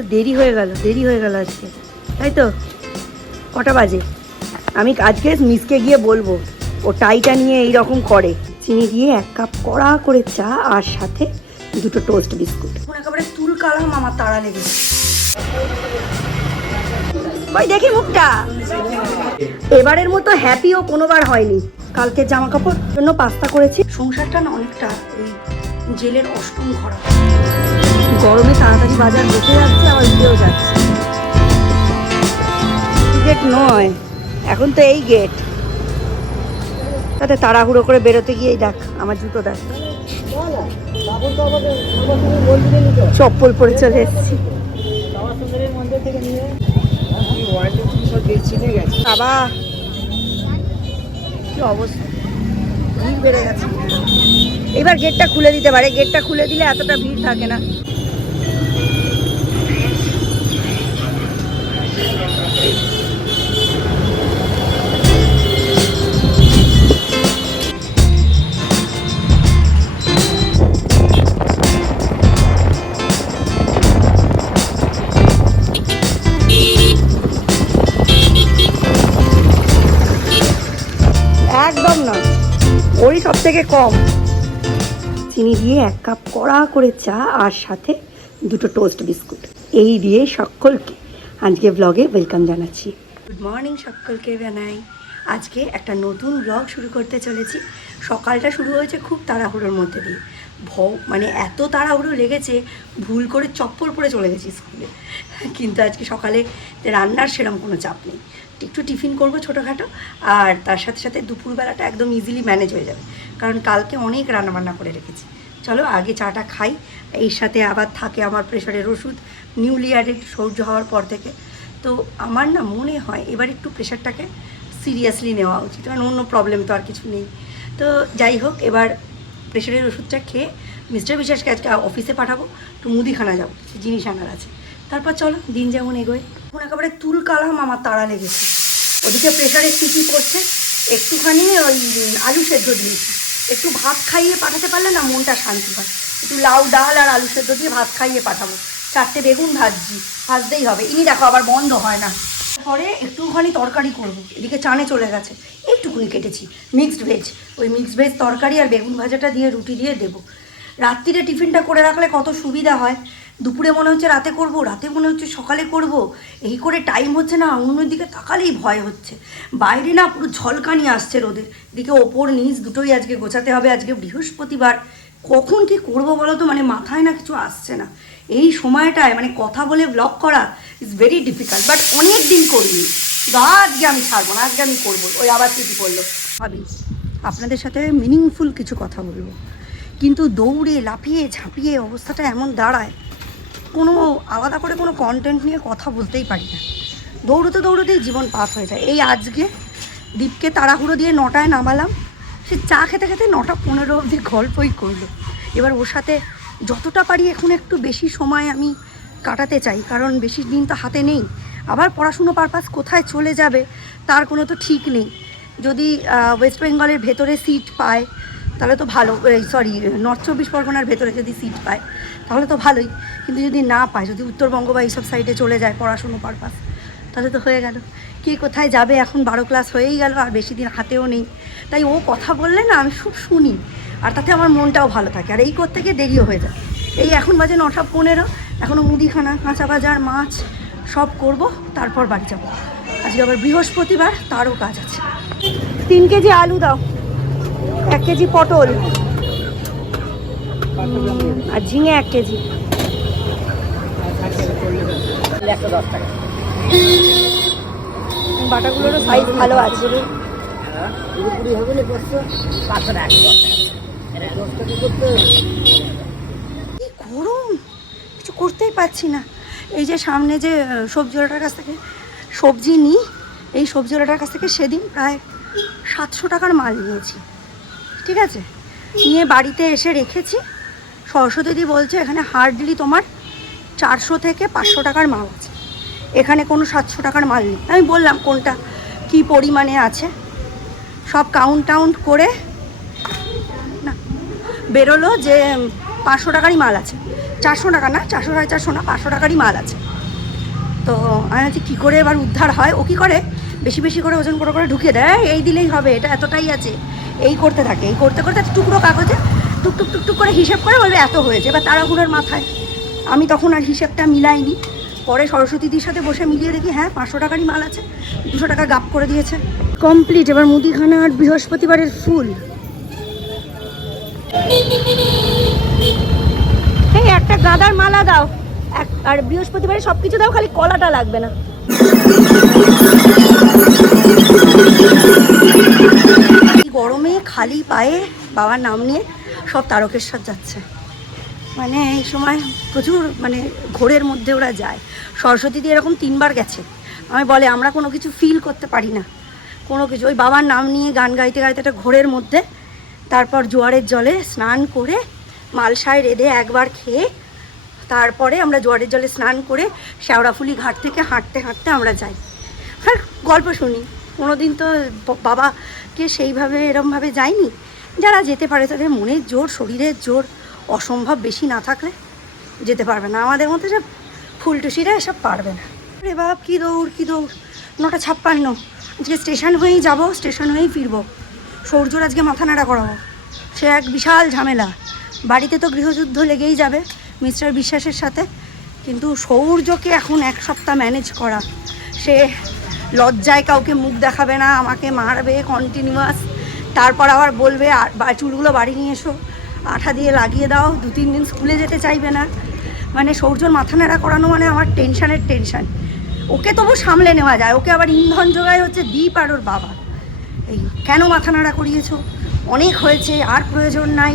তো দেরি হয়ে গেল দেরি হয়ে গেল আজকে। তাই তো? কটা বাজে? আমি আজকে মিসকে গিয়ে বলব ও টাইটা নিয়ে এই রকম করে। চিনি দিয়ে এক কাপ কড়া করে চা আর সাথে দুটো টোস্ট বিস্কুট। একেবারে তুল কালাম আমার তাড়া লেগেছে ওই দেখি মুখটা। এবারের মতো হ্যাপিও কোনোবার হয়নি। কালকে জামা কাপড় জন্য পাস্তা করেছি। সংসারটা না অনেকটা এই জেলের অষ্টম ঘরা। গরমে তাড়াতাড়ি বাজার বসে যাচ্ছে, আবার উঠেও যাচ্ছে। গেট নয়, এখন তো এই গেট তাতে তাড়াহুড়ো করে বেরোতে গিয়েই দেখ, আমার জুতো দেখ। চপ্পল পরে চলে এসেছি। বাবা, কি অবস্থা? ভিড় বেড়ে গেছে। এবার গেটটা খুলে দিতে পারে গেটটা খুলে দিলে এতটা ভিড় থাকে না। থেকে কম। চিনি দিয়ে এক কাপ কড়া করে চা আর সাথে দুটো টোস্ট বিস্কুট। এই দিয়ে সকলকে আজকে ব্লগে ওয়েলকাম জানাচ্ছি। গুড মর্নিং সকলকে জানাই। আজকে একটা নতুন ব্লগ শুরু করতে চলেছি। সকালটা শুরু হয়েছে খুব তাড়াহুড়োর মধ্যে দিয়ে। ভ মানে এত তাড়াহুড়ো লেগেছে, ভুল করে চপ্পল পরে চলে গেছি স্কুলে। কিন্তু আজকে সকালে রান্নার সেরকম কোনো চাপ নেই। একটু টিফিন করব ছোটোখাটো, আর তার সাথে সাথে দুপুরবেলাটা একদম ইজিলি ম্যানেজ হয়ে যাবে। কারণ কালকে অনেক রান্নাবান্না করে রেখেছি। চলো আগে চাটা খাই, এর সাথে আবার থাকে আমার প্রেশারের ওষুধ নিউলি অ্যাডেড সৌর্য হওয়ার পর থেকে। তো আমার না মনে হয় এবার একটু প্রেশারটাকে সিরিয়াসলি নেওয়া উচিত, কারণ অন্য প্রবলেম তো আর কিছু নেই। তো যাই হোক, এবার প্রেশারের ওষুধটা খেয়ে মিস্টার বিশ্বাসকে আজকে অফিসে পাঠাবো, একটু মুদিখানা যাব জিনিস আনার আছে। তারপর চলো দিন যেমন এগোয়। এখন একেবারে তুল কালাম আমার তাড়া লেগেছে। ওদিকে প্রেশারে কী কী করছে? একটুখানি ওই আলু সেদ্ধ দিয়েছি একটু ভাত খাইয়ে পাঠাতে পারলে না মনটা শান্তি হয়। একটু লাউ, ডাল আর আলু সেদ্ধ দিয়ে ভাত খাইয়ে পাঠাবো। চারটে বেগুন ভাজছি, ভাজতেই হবে। ইনি দেখো আবার বন্ধ হয় না। পরে একটুখানি তরকারি করব। এদিকে চানে চলে গেছে। একটুকুনি কেটেছি। মিক্সড ভেজ ওই মিক্সড ভেজ তরকারি আর বেগুন ভাজাটা দিয়ে রুটি দিয়ে দেবো। রাত্রিরে টিফিনটা করে রাখলে কত সুবিধা হয়? দুপুরে মনে হচ্ছে রাতে করব, রাতে মনে হচ্ছে সকালে করব। এই করে টাইম হচ্ছে না অন্যদিকে তাকালেই ভয় হচ্ছে। বাইরে না পুরো ঝলকানি আসছে রোদের। দিকে ওপর নিচ দুটোই আজকে গোছাতে হবে, আজকে বৃহস্পতিবার। কখন কি করব বলো তো? মানে মাথায় না কিছু আসছে না। এই সময়টায় মানে কথা বলে ব্লগ করা ইজ ভেরি ডিফিকাল্ট বাট অনেক দিন করিনি আজকে আমি ছাড়বো না, আজকে আমি করব। ওই আবার স্মৃতি পড়ল ভাবি, আপনাদের সাথে মিনিংফুল কিছু কথা বলব। কিন্তু দৌড়ে, লাফিয়ে, ঝাঁপিয়ে অবস্থাটা এমন দাঁড়ায় কোনো আলাদা করে কোনো কন্টেন্ট নিয়ে কথা বলতেই পারি না। দৌড়তে দৌড়তেই জীবন পাস হয়ে যায়। এই আজকে দীপকে তাড়াহুড়ো দিয়ে নটায় নামালাম। সে চা খেতে খেতে নটা পনেরো অবধি গল্পই করল। এবার ওর সাথে যতটা পারি এখন একটু বেশি সময় আমি কাটাতে চাই, কারণ বেশি দিন তো হাতে নেই। আবার পড়াশুনো পারপাস কোথায় চলে যাবে, তার কোনো তো ঠিক নেই। যদি ওয়েস্ট বেঙ্গলের ভেতরে সিট পায় তাহলে তো ভালো সরি নর্থ চব্বিশ পরগনার ভেতরে যদি সিট পায়, তাহলে তো ভালোই। কিন্তু যদি না পায়, যদি উত্তরবঙ্গ বা এইসব সাইডে চলে যায় পড়াশুনো পারপাস তাহলে তো হয়ে গেল। কে কোথায় যাবে? এখন বারো ক্লাস হয়েই গেল, আর বেশি দিন হাতেও নেই। তাই ও কথা বললে না আমি খুব শুনি, আর তাতে আমার মনটাও ভালো থাকে, আর এই করতে গিয়ে দেরিও হয়ে যায়। এই এখন বাজে নটা পনেরো এখনও মুদিখানা, কাঁচা বাজার, মাছ, সব করব, তারপর বাড়ি যাব। আজকে আবার বৃহস্পতিবার, তারও কাজ আছে। তিন কেজি আলু দাও। এক কেজি পটল। আর ঝিঙে এক কেজি। বাটাগুলোরও সাইজ ভালো আছে। কি গরম কিছু করতেই পারছি না। এই যে সামনে যে আহ, সবজিওয়ালাটার কাছ থেকে সবজি নিই এই সবজিওয়ালাটার কাছ থেকে সেদিন প্রায় সাতশো টাকার মাল নিয়েছি। ঠিক আছে? নিয়ে বাড়িতে এসে রেখেছি। সরস্বতী বলছে এখানে হার্ডলি তোমার চারশো থেকে পাঁচশো টাকার মাল আছে। এখানে কোনো সাতশো টাকার মাল নেই। আমি বললাম কোনটা? কি পরিমাণে আছে? সব কাউন্ট টাউন্ট করে না বেরোলো যে পাঁচশো টাকারই মাল আছে। চারশো টাকা না চারশো সাড়ে চারশো না পাঁচশো টাকারই মাল আছে। তো আমি হচ্ছে কী করে এবার উদ্ধার হয়? ও কী করে? বেশি বেশি করে ওজন করে করে ঢুকিয়ে দেয়। "এই, এই দিলেই হবে এটা এতটাই আছে। এই করতে থাকে এই করতে করতে টুকরো কাগজে টুক টুক টুক টুক করে হিসেব করে বলবে এত হয়েছে। এবার তাড়াহুড়োর মাথায়। আমি তখন আর হিসেবটা মিলাইনি। পরে সরস্বতীদির সাথে বসে মিলিয়ে দেখি হ্যাঁ পাঁচশো টাকারই মাল আছে দুশো টাকা গাপ করে দিয়েছে। কমপ্লিট এবার মুদিখানা আর বৃহস্পতিবারের ফুল। এই একটা গাঁদার মালা দাও। এক আর বৃহস্পতিবারে সব কিছু দাও খালি কলাটা লাগবে না। গরমে খালি পায়ে বাবার নাম নিয়ে সব তারকেশ্বর যাচ্ছে। মানে এই সময় প্রচুর মানে ঘোরের মধ্যে ওরা যায়। সরস্বতী দিয়ে এরকম তিনবার গেছে। আমি বলে, আমরা কোনো কিছু ফিল করতে পারি না। কোনো কিছু। ওই বাবার নাম নিয়ে গান গাইতে গাইতে একটা ঘোরের মধ্যে তারপর জোয়ারের জলে স্নান করে মালসায় রেঁধে একবার খেয়ে তারপরে আমরা জোয়ারের জলে স্নান করে শ্যাওড়াফুলি ঘাট থেকে হাঁটতে হাঁটতে আমরা যাই। আর গল্প শুনি। কোনোদিন তো ব- বাবাকে সেইভাবে এরমভাবে যায়নি? যারা যেতে পারে তাদের মনের জোর, শরীরের জোর, অসম্ভব বেশি না থাকলে যেতে পারবে না। আমাদের মধ্যে সব ফুলটুসিরা এসব পারবে না। রে বাপ, কী দৌড় কী দৌড়। নটা ছাপ্পান্ন। আজকে স্টেশন হয়েই যাব, স্টেশন হয়েই ফিরবো। সৌর্যর আজকে মাথা নাড়া করাবো। সে এক বিশাল ঝামেলা। বাড়িতে তো গৃহযুদ্ধ লেগেই যাবে মিস্টার বিশ্বাসের সাথে। কিন্তু সৌর্যকে এখন এক সপ্তাহ ম্যানেজ করা, সে লজ্জায় কাউকে মুখ দেখাবে না, আমাকে মারবে কন্টিনিউয়াস তারপর আবার বলবে, আর চুলগুলো বাড়ি নিয়ে এসো। আঠা দিয়ে লাগিয়ে দাও, দু, তিন দিন স্কুলে যেতে চাইবে না। মানে সৌর্যর মাথা নাড়া করানো মানে আমার টেনশানের টেনশান। ওকে তবু সামলে নেওয়া যায়। ওকে আবার ইন্ধন যোগায় হচ্ছে দ্বীপ আর ওর বাবা। এই কেন মাথা নাড়া করিয়েছো? অনেক হয়েছে, আর প্রয়োজন নাই।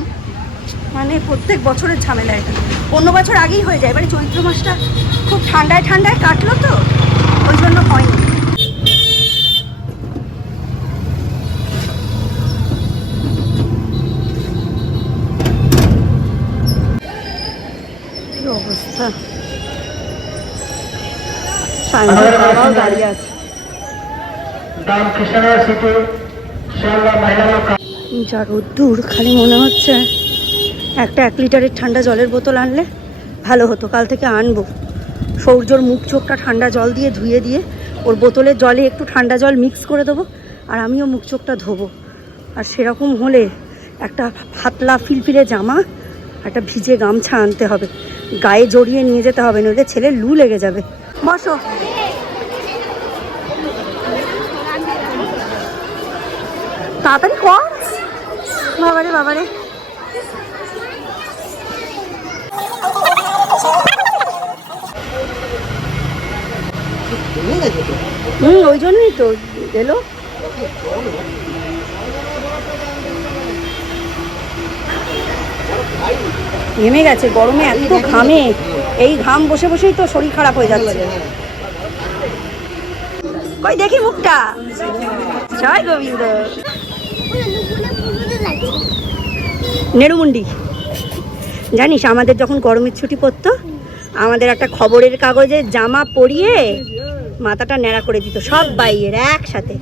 মানে প্রত্যেক বছরের ঝামেলা এটা। অন্য বছর আগেই হয়ে যায়। এবারে চৈত্র মাসটা খুব ঠান্ডায় ঠান্ডায় কাটলো তো? ওই জন্য হয়নি। দাঁড়িয়ে খালি মনে হচ্ছে একটা এক লিটারের ঠান্ডা জলের বোতল আনলে ভালো হতো। কাল থেকে আনব। সৌর্যর মুখ চোখটা ঠান্ডা জল দিয়ে ধুয়ে দিয়ে ওর বোতলের জলে একটু ঠান্ডা জল মিক্স করে দেবো আর আমিও মুখ চোখটা ধোবো। আর সেরকম হলে একটা হাতলা ফিলফিলে জামা একটা ভিজে গামছা আনতে হবে। গায়ে জড়িয়ে নিয়ে যেতে হবে নইলে ছেলে লু লেগে যাবে। বসো। তাড়াতাড়ি কর। বাবারে বাবারে। হুম, ওই জন্যই তো এলো। ঘেমে গেছে, গরমে এত ঘামে। এই ঘাম বসে বসেই তো শরীর খারাপ হয়ে যাচ্ছে। কই দেখি মুখটা? জয় গোবিন্দ। নেড়ুমুন্ডি। জানিস আমাদের যখন গরমের ছুটি পড়তো, আমাদের একটা খবরের কাগজে জামা পরিয়ে মাথাটা ন্যাড়া করে দিত, সব বাইয়ের একসাথে।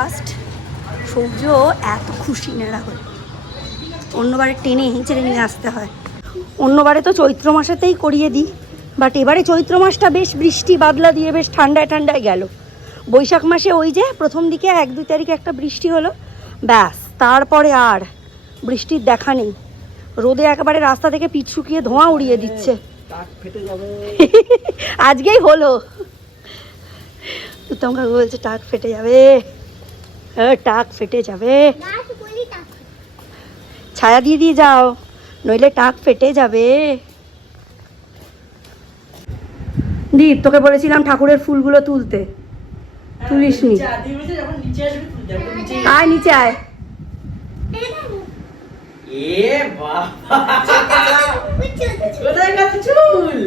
ফার্স্ট সূর্য এত খুশি নেড়া হলো অন্যবারে টেনে হেঁচড়ে নিয়ে আসতে হয়। অন্যবারে তো চৈত্র মাসেতেই করিয়ে দিই বাট এবারে চৈত্র মাসটা বেশ বৃষ্টি বাদলা দিয়ে বেশ ঠান্ডায় ঠান্ডায় গেল। বৈশাখ মাসে ওই যে প্রথম দিকে এক দুই তারিখে একটা বৃষ্টি হলো, ব্যাস, তারপরে আর বৃষ্টির দেখা নেই। রোদে একেবারে রাস্তা থেকে পিঠ শুকিয়ে ধোঁয়া উড়িয়ে দিচ্ছে। আজকেই হলো। উত্তম কাকু বলছে, টাক ফেটে যাবে। হ্যাঁ টাক ফেটে যাবে। ছায়া দিয়ে দিয়ে যাও নইলে টাক ফেটে যাবে। দীপ তোকে বলেছিলাম ঠাকুরের ফুলগুলো তুলতে। তুলিসনি আয় নিচে আয়। এ বাবা। কোথায় গেল চুল।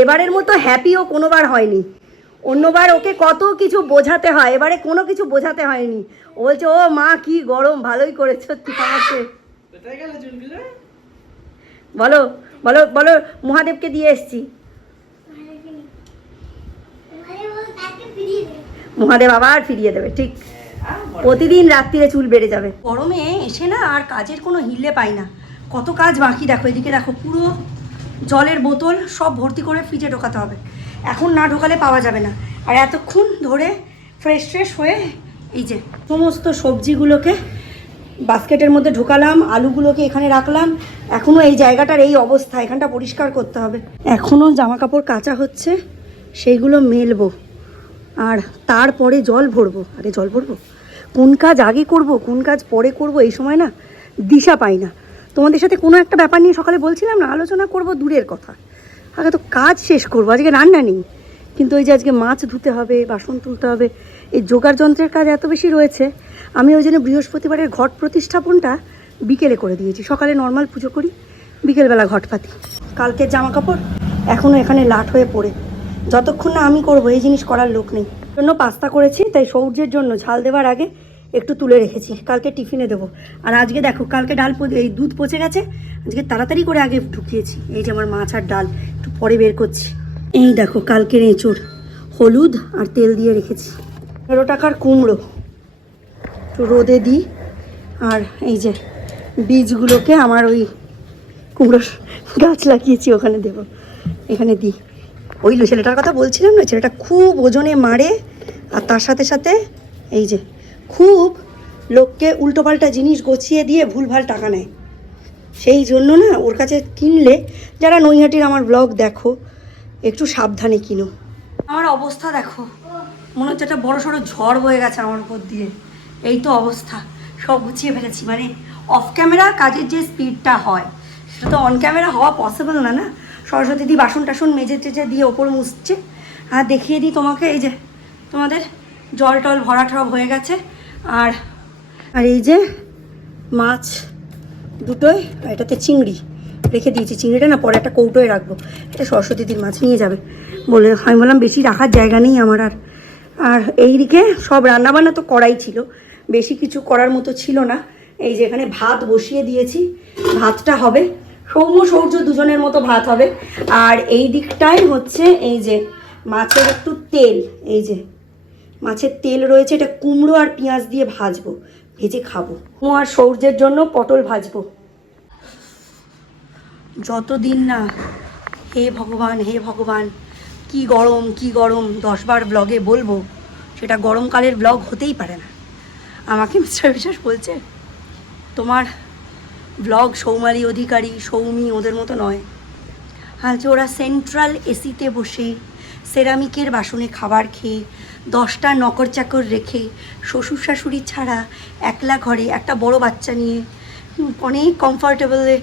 এবারের মতো হ্যাপিও কোনোবার হয়নি। অন্যবার ওকে কত কিছু বোঝাতে হয় এবারে কোনো কিছু বোঝাতে হয়নি। ও বলছে ও মা কি গরম ভালোই করেছ তুই আমাকে বলো বলো বলো মহাদেবকে দিয়ে এসছি। মহাদেব আবার ফিরিয়ে দেবে ঠিক। প্রতিদিন রাত্রিরে চুল বেড়ে যাবে। গরমে এসে না আর কাজের কোনো হিলে পাই না। কত কাজ বাকি দেখো, এদিকে দেখো পুরো জলের বোতল সব ভর্তি করে ফ্রিজে ঢোকাতে হবে। এখন না ঢোকালে পাওয়া যাবে না। আর এতক্ষণ ধরে ফ্রেশ ফ্রেশ হয়ে এই যে সমস্ত সবজিগুলোকে বাস্কেটের মধ্যে ঢোকালাম, আলুগুলোকে এখানে রাখলাম। এখনও এই জায়গাটার এই অবস্থা, এখানটা পরিষ্কার করতে হবে। এখনও জামা কাপড় কাচা হচ্ছে, সেইগুলো মেলবো। আর তারপরে জল ভরবো। আরে জল ভরবো? কোন কাজ আগে করব, কোন কাজ পরে করব, এই সময় না দিশা পাই না। তোমাদের সাথে কোনো একটা ব্যাপার নিয়ে সকালে বলছিলাম না, আলোচনা করব দূরের কথা। আগে তো কাজ শেষ করব, আজকে রান্না নেই। কিন্তু ওই যে আজকে মাছ ধুতে হবে, বাসন তুলতে হবে, এই জোগাড় যন্ত্রের কাজ এত বেশি রয়েছে, আমি ওই জন্য বৃহস্পতিবারের ঘট প্রতিস্থাপনটা বিকেলে করে দিয়েছি। সকালে নর্মাল পুজো করি, বিকেলবেলা ঘট পাতি। কালকের জামা কাপড় এখনও এখানে লাট হয়ে পড়ে। যতক্ষণ না আমি করব, এই জিনিস করার লোক নেই। জন্য পাস্তা করেছি, তাই সৌর্যের জন্য ঝাল দেওয়ার আগে একটু তুলে রেখেছি। কালকে টিফিনে দেবো। আর আজকে দেখো, কালকে ডাল এই দুধ পচে গেছে। আজকে তাড়াতাড়ি করে আগে ঢুকিয়েছি। এই যে আমার মাছ আর ডাল, একটু পরে বের করছি। এই দেখো, কালকের এঁচড়। হলুদ আর তেল দিয়ে রেখেছি। তেরো টাকার কুমড়ো। একটু রোদে দিই। আর এই যে বীজগুলোকে আমার ওই কুমড়োর গাছ লাগিয়েছি, ওখানে দেবো। এখানে দিই। ওই ছেলেটার কথা বলছিলাম না? ছেলেটা খুব ওজনে মারে। আর তার সাথে সাথে এই যে খুব লোককে উল্টোপাল্টা জিনিস গছিয়ে দিয়ে ভুলভাল টাকা নেয়। সেই জন্য না ওর কাছে কিনলে যারা নৈহাটির আমার ব্লগ দেখো, একটু সাবধানে কিনো। আমার অবস্থা দেখো, মনে হচ্ছে একটা বড় সড়ো ঝড় বয়ে গেছে আমার উপর দিয়ে। এই তো অবস্থা, সব গুছিয়ে ফেলেছি মানে অফ ক্যামেরা কাজের যে স্পিডটা হয়, সেটা তো অন ক্যামেরা হওয়া পসিবল না না? সরস্বতী দি বাসন টাসন মেজে টেজে দিয়ে ওপর মুছছে। আর দেখিয়ে দিই তোমাকে, এই যে তোমাদের জল টল ভরা হয়ে গেছে। আর আর এই যে মাছ দুটোই, আর এটাতে চিংড়ি রেখে দিয়েছি। চিংড়িটা না পরে একটা কৌটোয় রাখব। এটা সরস্বতী সরস্বতীদির মাছ নিয়ে যাবে। বলে, আমি বললাম, বেশি রাখার জায়গা নেই আমার আর। আর এই দিকে সব রান্নাবান্না তো করাই ছিল। বেশি কিছু করার মতো ছিল না। এই যে এখানে ভাত বসিয়ে দিয়েছি। ভাতটা হবে। সৌম্য সৌর্য দুজনের মতো ভাত হবে। আর এই দিকটাই হচ্ছে এই যে মাছের একটু তেল। এই যে মাছের তেল রয়েছে, এটা কুমড়ো আর পেঁয়াজ দিয়ে ভাজবো, ভেজে খাব। ও আর সৌর্যের জন্য পটল ভাজবো। যতদিন না, হে ভগবান হে ভগবান, কি গরম কি গরম, দশবার ব্লগে বলব, সেটা গরমকালের ব্লগ হতেই পারে না। আমাকে মিস্টার বিশ্বাস বলছে, তোমার ব্লগ সৌমালি অধিকারী, সৌমি ওদের মতো নয়। আজ ওরা সেন্ট্রাল এসিতে বসে সেরামিকের বাসনে খাবার খেয়ে, দশটা নকর চাকর রেখে শ্বশুর শাশুড়ি ছাড়া একলা ঘরে একটা বড় বাচ্চা নিয়ে অনেক কমফর্টেবলে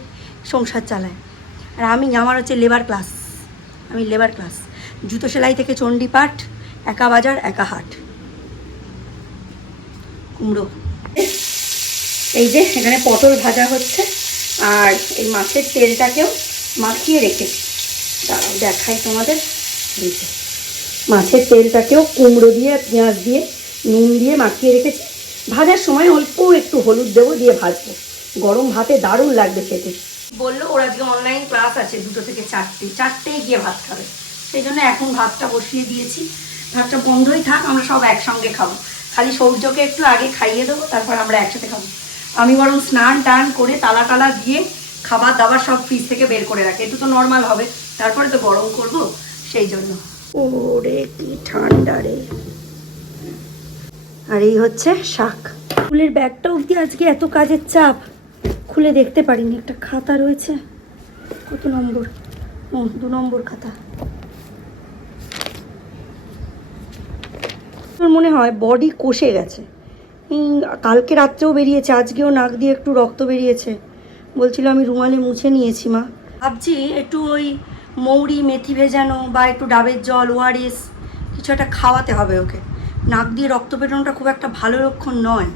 সংসার চালায়। আর আমি, আমার হচ্ছে লেবার ক্লাস আমি লেবার ক্লাস জুতো সেলাই থেকে চণ্ডীপাঠ একা বাজার, একা হাট। কুমড়ো। এই যে, এখানে পটল ভাজা হচ্ছে, আর এই মাছের তেলটাকেও মাখিয়ে রেখেছি দেখাই তোমাদের। মাছের তেলটাকেও কুমড়ো দিয়ে, পেঁয়াজ দিয়ে, নুন দিয়ে মাখিয়ে রেখেছি। ভাজার সময় অল্প একটু হলুদ দেবো দিয়ে ভাজবো। গরম ভাতে দারুণ লাগবে খেতে। বলল, ওর আজকে অনলাইন ক্লাস আছে দুটো থেকে চারটে। চারটেই গিয়ে ভাত খাবে। সেই জন্য এখন ভাতটা বসিয়ে দিয়েছি। ভাতটা বন্ধই থাক, আমরা সব একসঙ্গে খাব। খালি সৌর্যকে একটু আগে খাইয়ে দেবো, তারপর আমরা একসাথে খাব। আমি বরং স্নান টান করে তালা টালা দিয়ে খাবার দাবার সব ফ্রিজ থেকে বের করে রাখি। একটু তো নর্মাল হবে। তারপরে তো গরম করব। সেই জন্য। ওরে কি ঠান্ডা রে। আর এই হচ্ছে শাক। ফুলের ব্যাগটা অবধি আজকে এত কাজের চাপ, খুলে দেখতে পারিনি। একটা খাতা রয়েছে। কত নম্বর? ও, দু নম্বর খাতা। আমার মনে হয় বডি কষে গেছে। কালকে রাত্রেও বেরিয়েছে, আজকেও নাক দিয়ে একটু রক্ত বেরিয়েছে। বলছিল আমি রুমালে মুছে নিয়েছি মা। ভাবছি একটু ওই মৌরি, মেথি ভেজানো বা একটু ডাবের জল ওআরএস কিছু একটা খাওয়াতে হবে ওকে। নাক দিয়ে রক্ত বেরোনোটা খুব একটা ভালো লক্ষণ নয়।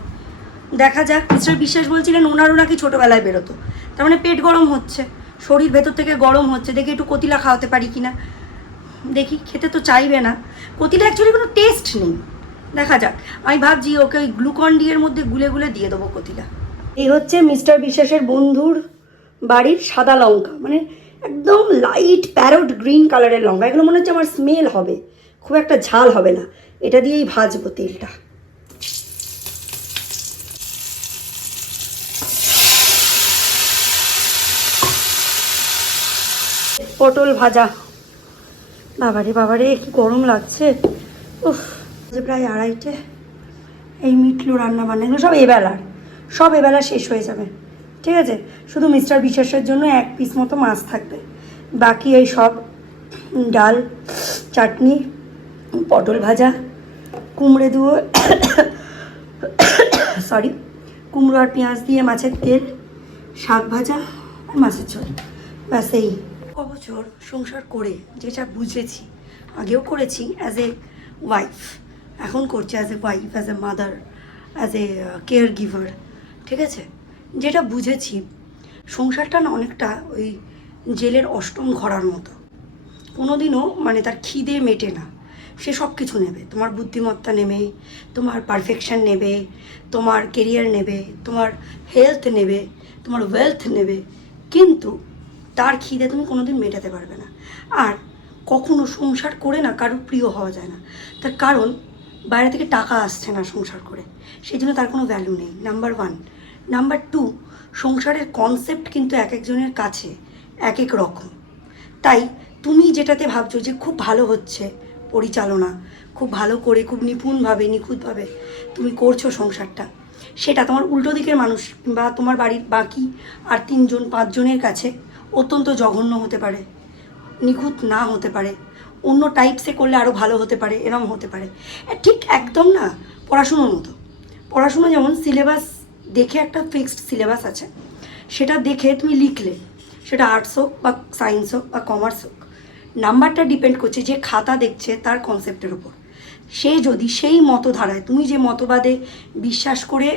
দেখা যাক, মিস্টার বিশ্বাস বলছিলেন ওনারও নাকি ছোটোবেলায় বেরোতো। তার মানে পেট গরম হচ্ছে, শরীর ভেতর থেকে গরম হচ্ছে, দেখি একটু কতিলা খাওয়াতে পারি কি না দেখি, খেতে তো চাইবে না। কতিলা অ্যাকচুয়ালি কোনো টেস্ট নেই। দেখা যাক, আমি ভাবছি ওকে ওই গ্লুকন ডি এর মধ্যে গুলে গুলে দিয়ে দেবো কতিলা। এই হচ্ছে মিস্টার বিশ্বাসের বন্ধুর বাড়ির সাদা লঙ্কা মানে একদম লাইট প্যারোট গ্রিন কালারের লঙ্কা। এগুলো মনে হচ্ছে আমার স্মেল হবে। খুব একটা ঝাল হবে না। এটা দিয়েই ভাজবো তেলটা। পটল ভাজা। বাবারে বাবারে, কি গরম লাগছে। উফ যে প্রায় আড়াইটে। এই মিটলো রান্না বান্না, এগুলো সব এবেলার। সব এবেলা শেষ হয়ে যাবে। ঠিক আছে? শুধু মিস্টার বিশ্বাসের জন্য এক পিস মতো মাছ থাকবে। বাকি এই সব ডাল, চাটনি, পটল ভাজা, কুমড়ে দুয়ো সরি কুমড়ো আর পেঁয়াজ দিয়ে মাছের তেল, শাক ভাজা আর মাছের ঝোল। ব্যাস এই। বছর সংসার করে যেটা বুঝেছি, আগেও করেছি অ্যাজ এ ওয়াইফ এখন করছি as a wife as a mother as a caregiver ঠিক আছে? যেটা বুঝেছি, সংসারটা না অনেকটা ওই জেলের অষ্টম ঘরার মতো। কোনোদিনও মানে তার খিদে মেটে না। সে সব কিছু নেবে। তোমার বুদ্ধিমত্তা নেবে, তোমার পারফেকশন নেবে, তোমার কেরিয়ার নেবে, তোমার হেলথ নেবে, তোমার ওয়েলথ নেবে। কিন্তু তার খিদে তুমি কোনোদিন মেটাতে পারবে না। আর কখনো সংসার করে না কারোর প্রিয় হওয়া যায় না। তার কারণ বাইরে থেকে টাকা আসছে না সংসার করে। সেই জন্য তার কোনো ভ্যালু নেই। নাম্বার ওয়ান নাম্বার টু সংসারের কনসেপ্ট কিন্তু এক একজনের কাছে এক এক রকম। তাই তুমি যেটাতে ভাবছ যে খুব ভালো হচ্ছে পরিচালনা, খুব ভালো করে, খুব নিপুণভাবে, নিখুঁতভাবে তুমি করছ সংসারটা, সেটা তোমার উল্টো দিকের মানুষ বা তোমার বাড়ির বাকি আর তিনজন, পাঁচজনের কাছে অত্যন্ত জঘন্য হতে পারে, নিখুঁত না হতে পারে, অন্য টাইপসে করলে আরও ভালো হতে পারে, এরম হতে পারে। ঠিক একদম না, পড়াশুনোর মতো। পড়াশুনো যেমন সিলেবাস দেখে একটা ফিক্সড সিলেবাস আছে। সেটা দেখে তুমি লিখলে, সেটা আর্টস হোক বা সায়েন্স হোক বা কমার্স হোক নাম্বারটা ডিপেন্ড করছে যে খাতা দেখছে তার কনসেপ্টের উপর। সে যদি সেই মতধারায়, তুমি যে মতবাদে বিশ্বাস করে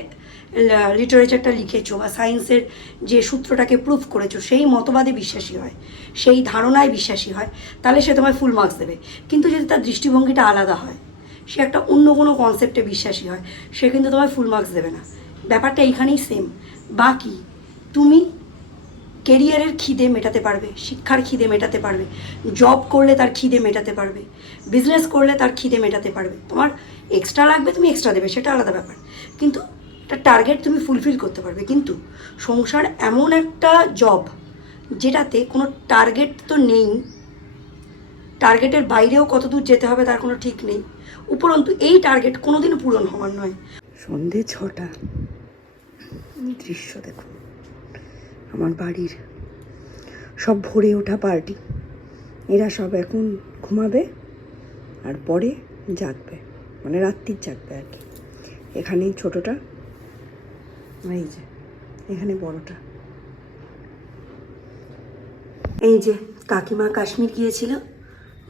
লিটারেচারটা লিখেছো বা সায়েন্সের যে সূত্রটাকে প্রুফ করেছ, সেই মতবাদে বিশ্বাসী হয়, সেই ধারণায় বিশ্বাসী হয়, তাহলে সে তোমায় ফুল মার্কস দেবে। কিন্তু যদি তার দৃষ্টিভঙ্গিটা আলাদা হয়, সে একটা অন্য কোনো কনসেপ্টে বিশ্বাসী হয়, সে কিন্তু তোমায় ফুল মার্কস দেবে না। ব্যাপারটা এইখানেই সেম বাকি, তুমি কেরিয়ারের খিদে মেটাতে পারবে, শিক্ষার খিদে মেটাতে পারবে জব করলে তার খিদে মেটাতে পারবে বিজনেস করলে তার খিদে মেটাতে পারবে। তোমার এক্সট্রা লাগবে, তুমি এক্সট্রা দেবে, সেটা আলাদা ব্যাপার। কিন্তু একটা টার্গেট তুমি ফুলফিল করতে পারবে। কিন্তু সংসার এমন একটা জব যেটাতে কোনো টার্গেট তো নেই টার্গেটের বাইরেও কত দূর যেতে হবে তার কোনো ঠিক নেই। উপরন্তু এই টার্গেট কোনোদিনও পূরণ হওয়ার নয়। সন্ধে ছটা। দৃশ্য দেখুন আমার বাড়ির সব ভরে ওঠা পার্টি। এরা সব এখন ঘুমাবে আর পরে জাগবে মানে রাত্রির জাগবে আর কি। এখানেই ছোটোটা, এই যে, এখানে বড়টা। এই যে, কাকিমা কাশ্মীর গিয়েছিল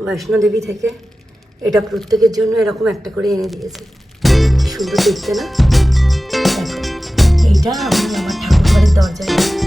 বৈষ্ণোদেবী থেকে। এটা প্রত্যেকের জন্য এরকম একটা করে এনে দিয়েছে। সুন্দর দেখতে না? এইটা আমি আমার ঠাকুর ঘরের দরজায়